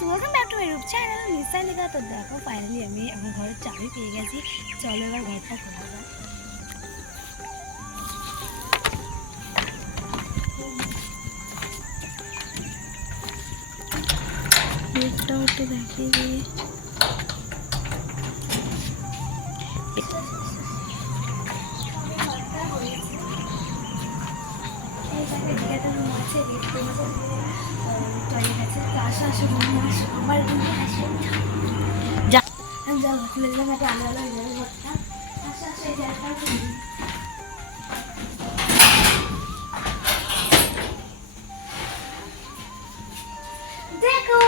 Friends welcome back to my Roop channel নিসাইলিকা তো দেখো finally আমি আমার ঘরের চাবি পেয়ে গেছি। চলো এবার ঘরটা খোলা যাক। গেটটাও একটু দেখিয়ে দিই আমার রুমে আসো। যা। যা খুলে দিলাম একটা আলো আলো হয়ে যাবে ঘরটা আসো আসো এই জায়গাটা দেখো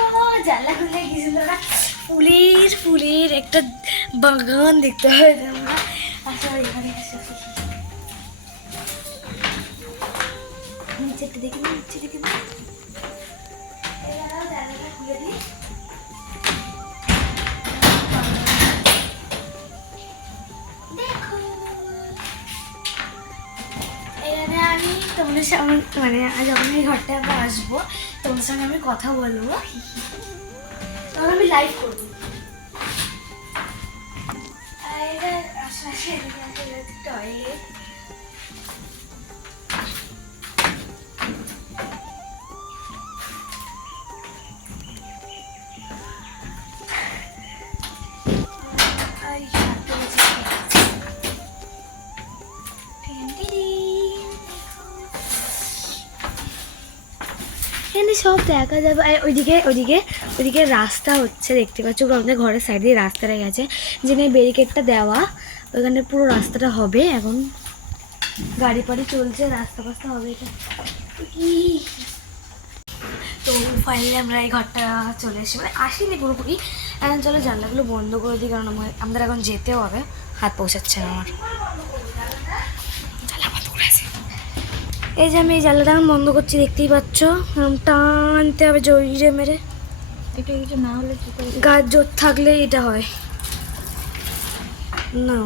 জানলা খুলে গেছিল। না ফুলের ফুলের একটা বাগান দেখতে হবে তোমরা। আসো এখানে আসো। নিচেরটা দেখে নিচে দেখে খুলে দিই আমি তোমাদের সামনে মানে যখন এই ঘরটা আবার আসব। তোমাদের সঙ্গে আমি কথা বলব। তখন আমি লাইভ করব। টয়লেট এখানে সব দেখা যাবে। ওইদিকে ওইদিকে ওইদিকে রাস্তা হচ্ছে দেখতে পাচ্ছ। পুরো আমাদের ঘরের সাইড দিয়ে রাস্তাটা গেছে। যেখানে ব্যারিকেডটা দেওয়া, ওইখানে পুরো রাস্তাটা হবে। এখন গাড়ি পাড়ি চলছে, রাস্তা ফাস্তা হবে এটা। তো ফাইনালি আমরা এই ঘরটা চলে এসেছি। মানে আসিনি পুরোপুরি। এখন চলো জানলাগুলো বন্ধ করে দিই, কারণ আমাদের এখন যেতেও হবে। হাত পৌঁছাচ্ছে আমার জানলা বন্ধ করে আছে এই যে আমি এই জানলাটা এখন বন্ধ করছি দেখতেই পাচ্ছ? টানতে হবে জড়িয়ে মেরে। এটা কিছু না হলে গাছ জোর থাকলে এটা হয়। না